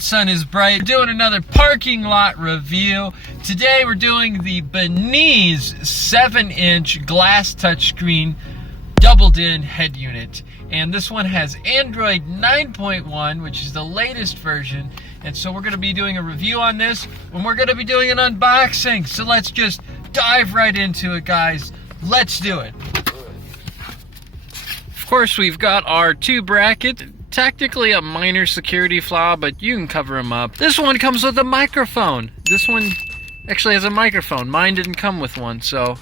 Sun is bright. We're doing another parking lot review. Today we're doing the Beniz 7-inch glass touchscreen doubled-in head unit. And this one has Android 9.1, which is the latest version. And so we're going to be doing a review on this, and we're going to be doing an unboxing. So let's just dive right into it, guys. Let's do it. Of course, we've got our two brackets. Technically a minor security flaw, but you can cover them up. This one comes with a microphone. This one actually has a microphone. Mine didn't come with one, so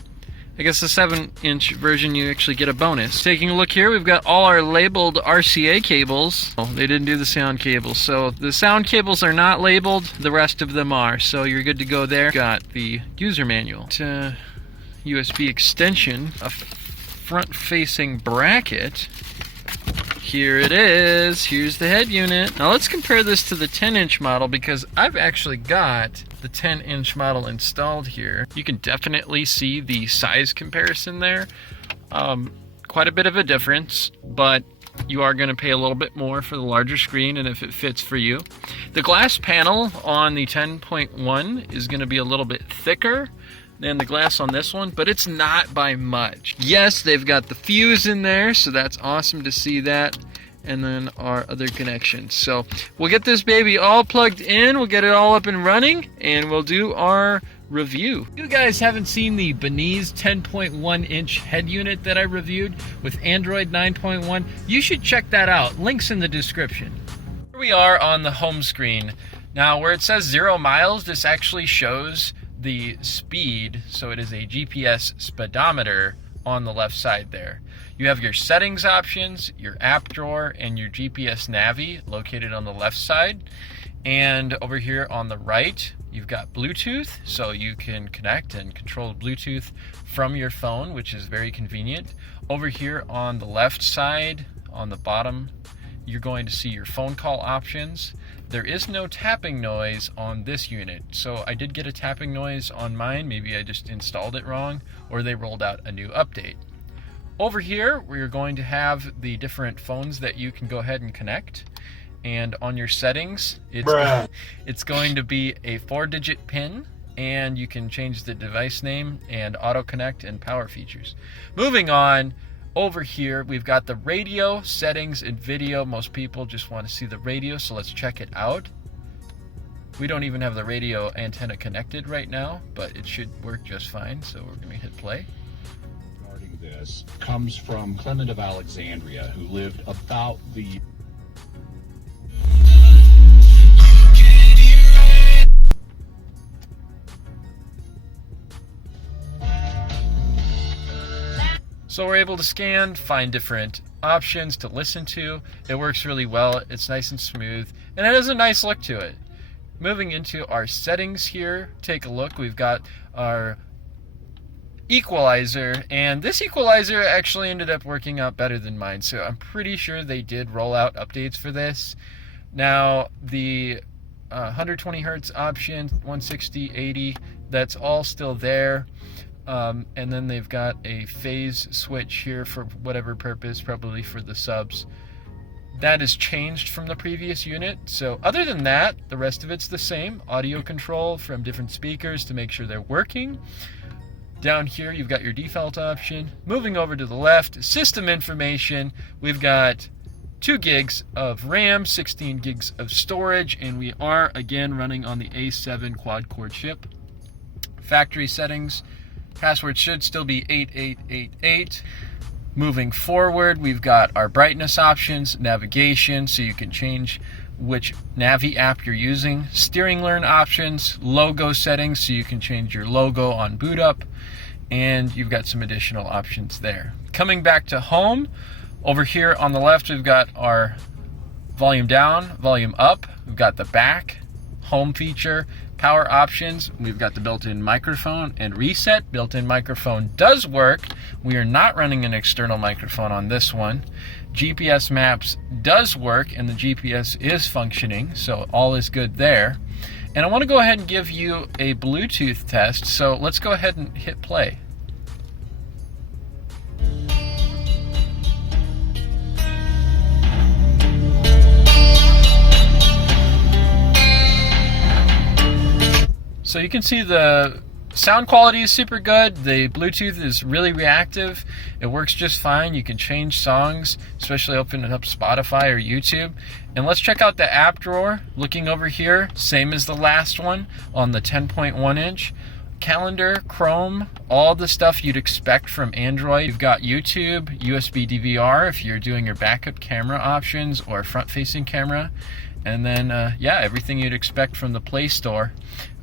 I guess the 7-inch version you actually get a bonus. Taking a look here, we've got all our labeled RCA cables. Oh, they didn't do the sound cables. So the sound cables are not labeled, the rest of them are. So you're good to go there. Got the user manual. USB extension, a front-facing bracket. Here it is. Here's the head unit. Now let's compare this to the 10-inch model because I've actually got the 10-inch model installed here. You can definitely see the size comparison there. Quite a bit of a difference, but you are going to pay a little bit more for the larger screen and if it fits for you. The glass panel on the 10.1 is going to be a little bit thicker than the glass on this one, but it's not by much. Yes, they've got the fuse in there, so that's awesome to see that. And then our other connections. So we'll get this baby all plugged in, we'll get it all up and running, and we'll do our review. If you guys haven't seen the Beniz 10.1-inch head unit that I reviewed with Android 9.1, you should check that out. Links in the description. Here we are on the home screen. Now where it says 0 miles, this actually shows the speed, so it is a GPS speedometer on the left side there. You have your settings options, your app drawer, and your GPS Navi located on the left side. And over here on the right, you've got Bluetooth, so you can connect and control Bluetooth from your phone, which is very convenient. Over here on the left side, on the bottom, you're going to see your phone call options. There is no tapping noise on this unit, so I did get a tapping noise on mine. Maybe I just installed it wrong, or they rolled out a new update. Over here, we're going to have the different phones that you can go ahead and connect. And on your settings, it's going to be a 4-digit PIN, and you can change the device name and auto connect and power features. Moving on, over here, we've got the radio, settings, and video. Most people just want to see the radio, so let's check it out. We don't even have the radio antenna connected right now, but it should work just fine, so we're going to hit play. Regarding this comes from Clement of Alexandria, who lived about the... So we're able to scan, find different options to listen to. It works really well. It's nice and smooth, and it has a nice look to it. Moving into our settings here, take a look. We've got our equalizer, and this equalizer actually ended up working out better than mine, so I'm pretty sure they did roll out updates for this. Now, the 120 hertz option, 160, 80, that's all still there. And then they've got a phase switch here for whatever purpose, probably for the subs. That is changed from the previous unit. So other than that, the rest of it's the same. Audio control from different speakers to make sure they're working. Down here, you've got your default option. Moving over to the left, system information. We've got 2 gigs of RAM, 16 gigs of storage, and we are again running on the A7 quad-core chip. Factory settings. Password should still be 8888. Moving forward, we've got our brightness options, navigation, so you can change which Navi app you're using, steering learn options, logo settings, so you can change your logo on boot up, and you've got some additional options there. Coming back to home, over here on the left, we've got our volume down, volume up, we've got the back, home feature, power options, we've got the built-in microphone and reset. Built-in microphone does work. We are not running an external microphone on this one. GPS maps does work and the GPS is functioning, so all is good there. And I want to go ahead and give you a Bluetooth test, so let's go ahead and hit play. So you can see the sound quality is super good. The Bluetooth is really reactive. It works just fine. You can change songs, especially opening up Spotify or YouTube. And let's check out the app drawer. Looking over here, same as the last one on the 10.1 inch. Calendar, Chrome, all the stuff you'd expect from Android. You've got YouTube, USB DVR if you're doing your backup camera options or front-facing camera. And then, yeah, everything you'd expect from the Play Store.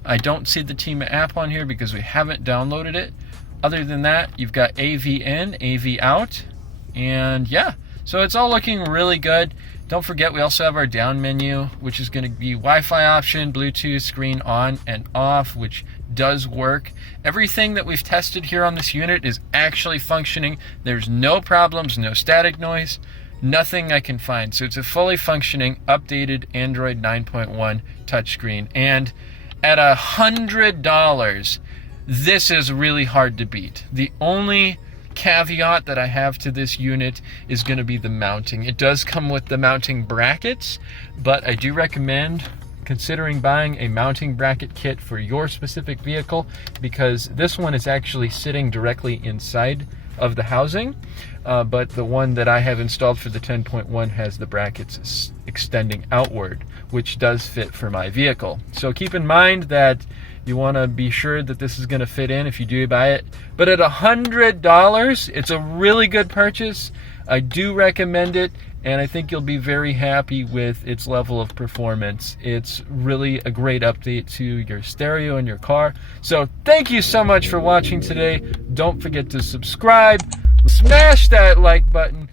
I don't see the Teema app on here because we haven't downloaded it. Other than that, you've got AV in, AV out, and yeah, so it's all looking really good. Don't forget, we also have our down menu, which is going to be Wi-Fi option, Bluetooth, screen on and off, which does work. Everything that we've tested here on this unit is actually functioning. There's no problems, no static noise, nothing I can find. So it's a fully functioning, updated Android 9.1 touchscreen. And at $100, this is really hard to beat. The only caveat that I have to this unit is going to be the mounting. It does come with the mounting brackets, but I do recommend considering buying a mounting bracket kit for your specific vehicle, because this one is actually sitting directly inside of the housing, but the one that I have installed for the 10.1 has the brackets extending outward, which does fit for my vehicle. So keep in mind that you want to be sure that this is going to fit in if you do buy it. But at $100, it's a really good purchase. I do recommend it, and I think you'll be very happy with its level of performance. It's really a great update to your stereo in your car. So thank you so much for watching today. Don't forget to subscribe, smash that like button.